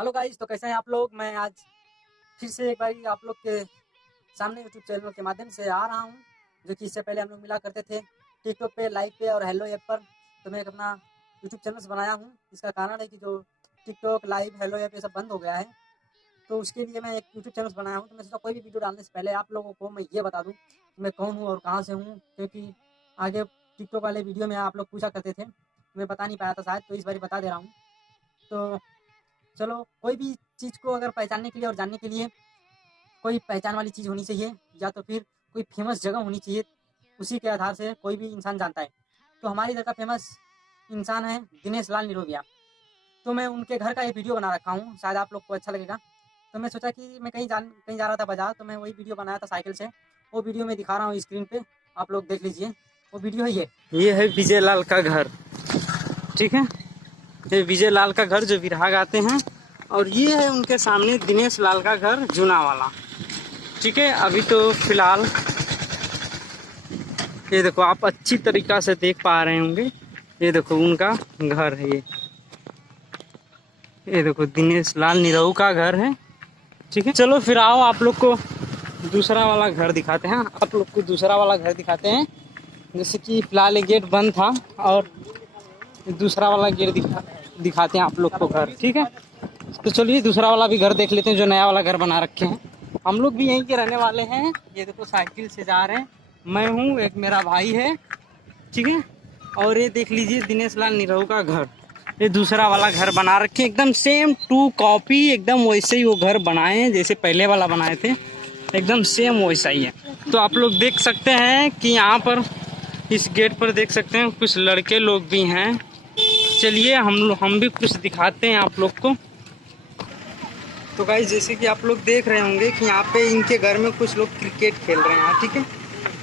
Hello guys, तो कैसे हैं आप लोग। मैं आज फिर से एक बार आप लोग के सामने यूट्यूब चैनल के माध्यम से आ रहा हूं, जो कि इससे पहले हम लोग मिला करते थे टिकटॉक पे, लाइव पे और हेलो ऐप पर। तो मैं एक अपना यूट्यूब चैनल बनाया हूं। इसका कारण है कि जो टिकटॉक, लाइव, हेलो ऐप ये सब बंद हो गया है, तो उसके लिए मैं एक यूट्यूब चैनल बनाया हूँ। तो मैं सोचा कोई भी वीडियो डालने से पहले आप लोगों को मैं ये बता दूँ कि मैं कौन हूँ और कहाँ से हूँ, क्योंकि आगे टिकटॉक वाले वीडियो में आप लोग पूछा करते थे, मैं बता नहीं पाया था शायद, तो इस बार बता दे रहा हूँ। तो चलो, कोई भी चीज़ को अगर पहचानने के लिए और जानने के लिए कोई पहचान वाली चीज़ होनी चाहिए, या तो फिर कोई फेमस जगह होनी चाहिए, उसी के आधार से कोई भी इंसान जानता है। तो हमारे इधर का फेमस इंसान है दिनेश लाल निरोगिया। तो मैं उनके घर का एक वीडियो बना रखा हूँ, शायद आप लोग को अच्छा लगेगा। तो मैं सोचा कि मैं कहीं जा रहा था बाजार, तो मैं वही वीडियो बनाया था साइकिल से। वो वीडियो मैं दिखा रहा हूँ स्क्रीन पे, आप लोग देख लीजिए। वो वीडियो है ये है विजय लाल का घर, ठीक है। ये विजय लाल का घर जो विराग आते हैं, और ये है उनके सामने दिनेश लाल का घर जूना वाला, ठीक है। अभी तो फिलहाल ये देखो, आप अच्छी तरीका से देख पा रहे होंगे, ये देखो उनका घर है। ये देखो दिनेश लाल निरहू का घर है, ठीक है। चलो फिर आओ, आप लोग को दूसरा वाला घर दिखाते हैं। आप लोग को दूसरा वाला घर दिखाते हैं। जैसे कि फिलहाल ये गेट बंद था, और दूसरा वाला गेट दिखाते हैं आप लोग को घर, ठीक है। तो चलिए दूसरा वाला भी घर देख लेते हैं, जो नया वाला घर बना रखे हैं। हम लोग भी यहीं के रहने वाले हैं। ये देखो साइकिल से जा रहे हैं, मैं हूँ, एक मेरा भाई है, ठीक है। और ये देख लीजिए दिनेश लाल निरहू का घर, ये दूसरा वाला घर बना रखे, एकदम सेम टू कॉपी, एकदम वैसे ही वो घर बनाए हैं जैसे पहले वाला बनाए थे, एकदम सेम वैसा ही है। तो आप लोग देख सकते हैं कि यहाँ पर इस गेट पर देख सकते हैं कुछ लड़के लोग भी हैं। चलिए हम भी कुछ दिखाते हैं आप लोग को। तो गाइस, जैसे कि आप लोग देख रहे होंगे कि यहाँ पे इनके घर में कुछ लोग क्रिकेट खेल रहे हैं, ठीक है।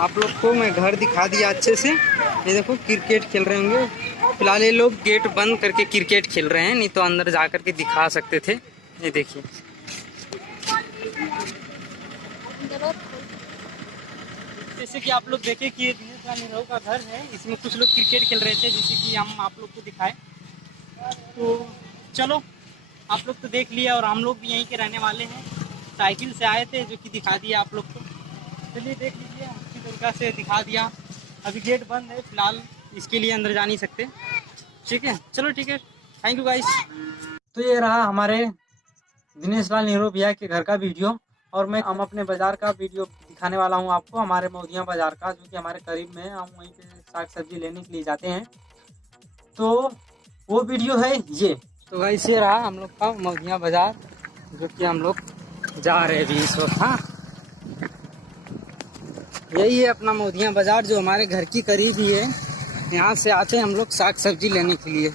आप लोग को मैं घर दिखा दिया अच्छे से। ये देखो क्रिकेट खेल रहे होंगे। फिलहाल ये लोग गेट बंद करके क्रिकेट खेल रहे हैं, नहीं तो अंदर जा कर के दिखा सकते थे। ये देखिए, जैसे कि आप लोग देखें कि ये दिनेश लाल निरहू का घर है, इसमें कुछ लोग क्रिकेट खेल रहे थे, जैसे कि हम आप लोग को दिखाए। तो चलो, आप लोग तो देख लिया, और हम लोग भी यहीं के रहने वाले हैं, साइकिल से आए थे, जो कि दिखा दिया आप लोग को। चलिए देख लीजिए, अच्छी तरीका से दिखा दिया। अभी गेट बंद है फिलहाल, इसके लिए अंदर जा नहीं सकते, ठीक है। चलो ठीक है, थैंक यू गाइस। तो ये रहा हमारे दिनेश लाल निरहू भैया के घर का वीडियो, और मैं हम अपने बाज़ार का वीडियो दिखाने वाला हूँ आपको, हमारे मौदिया बाज़ार का, जो कि हमारे करीब में है। हम वहीं पे साग सब्जी लेने के लिए जाते हैं, तो वो वीडियो है ये। तो गाइस, ये रहा हम लोग का मौदिया बाज़ार, जो कि हम लोग जा रहे हैं अभी इस वक्त। हाँ, यही है अपना मौदिया बाज़ार, जो हमारे घर की करीब ही है। यहाँ से आते हैं हम लोग साग सब्जी लेने के लिए।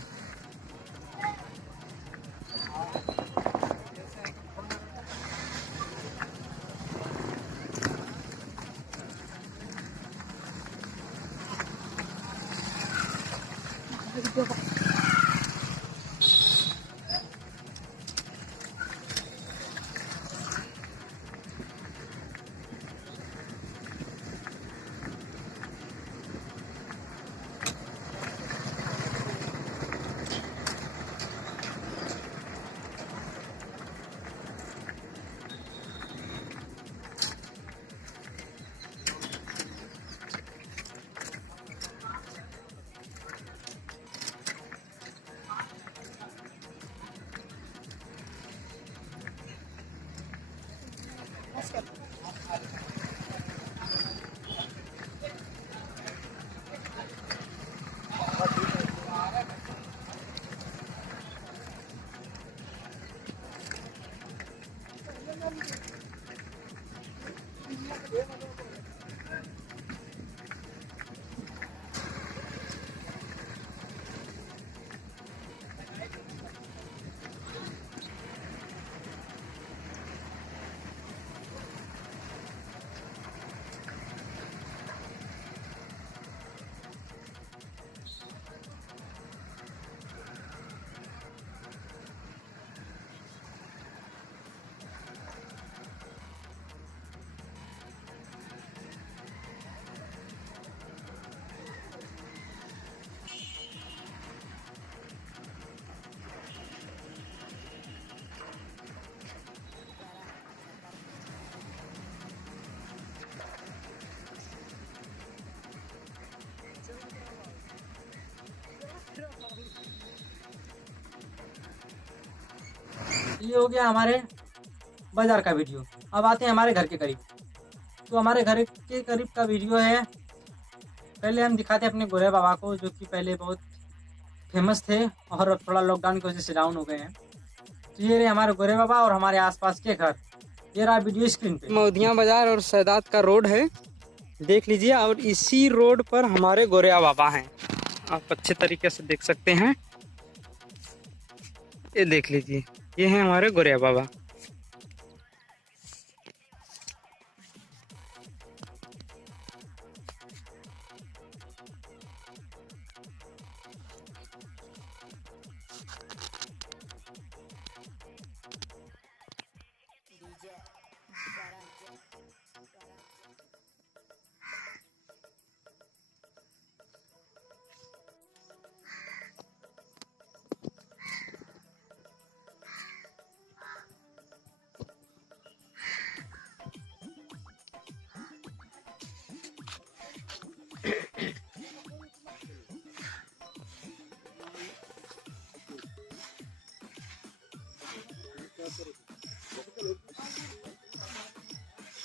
ये हो गया हमारे बाजार का वीडियो। अब आते हैं हमारे घर के करीब। तो हमारे घर के करीब का वीडियो है, पहले हम दिखाते हैं अपने गोरे बाबा को, जो कि पहले बहुत फेमस थे और अब थोड़ा लॉकडाउन की वजह से डाउन हो गए हैं। तो ये रहे हमारे गोरे बाबा और हमारे आसपास के घर। ये रहा वीडियो स्क्रीन पे मोदिया बाजार और सैदात का रोड है, देख लीजिए। और इसी रोड पर हमारे गोरिया बाबा हैं, आप अच्छे तरीके से देख सकते हैं। ये देख लीजिए, ये हैं हमारे गोरिया बाबा।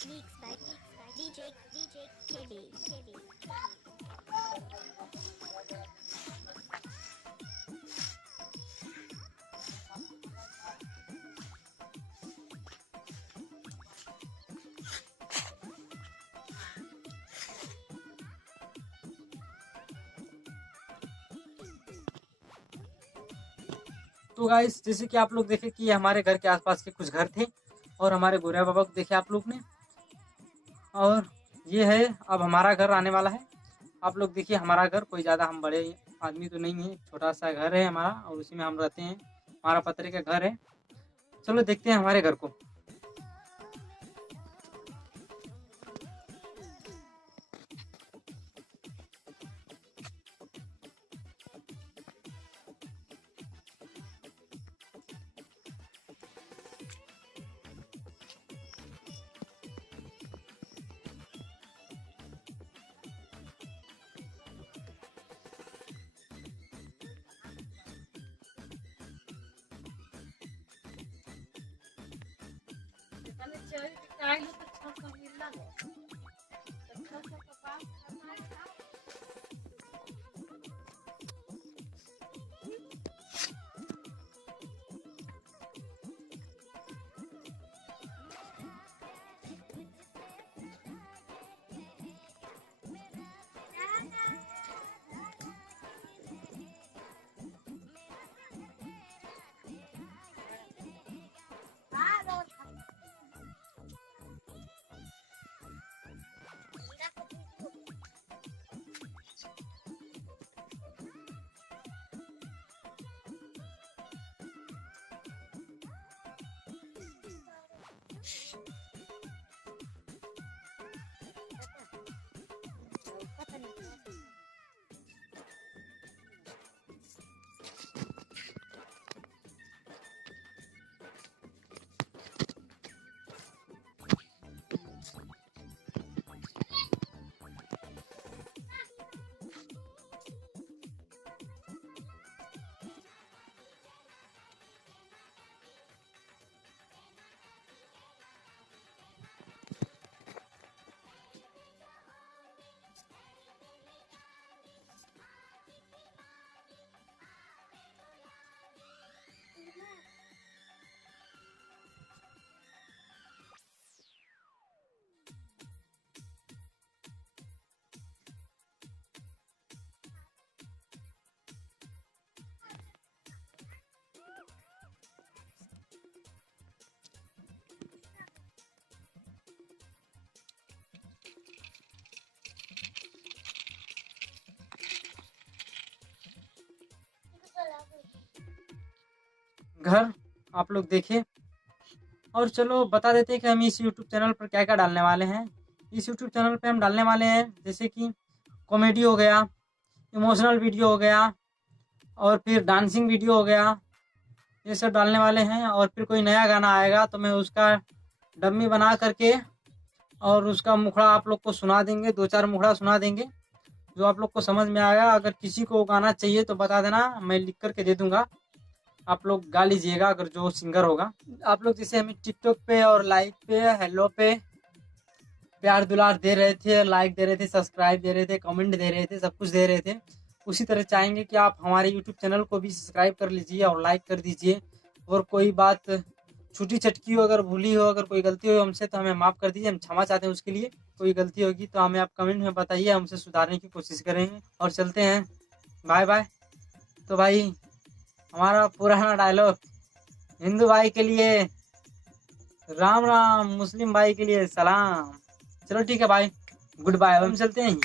Mixed by DJ KB. तो गाइस, जैसे कि आप लोग देखे कि हमारे घर के आसपास के कुछ घर थे और हमारे गोरिया बाबा को देखे आप लोग ने। और ये है अब हमारा घर आने वाला है। आप लोग देखिए हमारा घर, कोई ज़्यादा हम बड़े आदमी तो नहीं है, छोटा सा घर है हमारा और उसी में हम रहते हैं। हमारा पतरे का घर है। चलो देखते हैं हमारे घर को। घर आप लोग देखें। और चलो बता देते हैं कि हम इस यूट्यूब चैनल पर क्या क्या डालने वाले हैं। इस यूट्यूब चैनल पे हम डालने वाले हैं जैसे कि कॉमेडी हो गया, इमोशनल वीडियो हो गया और फिर डांसिंग वीडियो हो गया, ये सब डालने वाले हैं। और फिर कोई नया गाना आएगा तो मैं उसका डम्मी बना करके और उसका मुखड़ा आप लोग को सुना देंगे, 2-4 मुखड़ा सुना देंगे जो आप लोग को समझ में आएगा। अगर किसी को गाना चाहिए तो बता देना, मैं लिख करके दे दूँगा। आप लोग गा लीजिएगा अगर जो सिंगर होगा। आप लोग जैसे हमें टिकटॉक पे और लाइक पे हेलो पे प्यार दुलार दे रहे थे, लाइक दे रहे थे, सब्सक्राइब दे रहे थे, कमेंट दे रहे थे, सब कुछ दे रहे थे, उसी तरह चाहेंगे कि आप हमारे यूट्यूब चैनल को भी सब्सक्राइब कर लीजिए और लाइक कर दीजिए। और कोई बात छुटी छटकी हो, अगर भूली हो, अगर कोई गलती हो हमसे तो हमें माफ़ कर दीजिए, हम क्षमा चाहते हैं उसके लिए। कोई गलती होगी तो हमें आप कमेंट में बताइए, हम उसे सुधारने की कोशिश करेंगे। और चलते हैं, बाय बाय। तो भाई हमारा पुराना डायलॉग, हिंदू भाई के लिए राम राम, मुस्लिम भाई के लिए सलाम। चलो ठीक है भाई, गुड बाय। हम चलते हैं।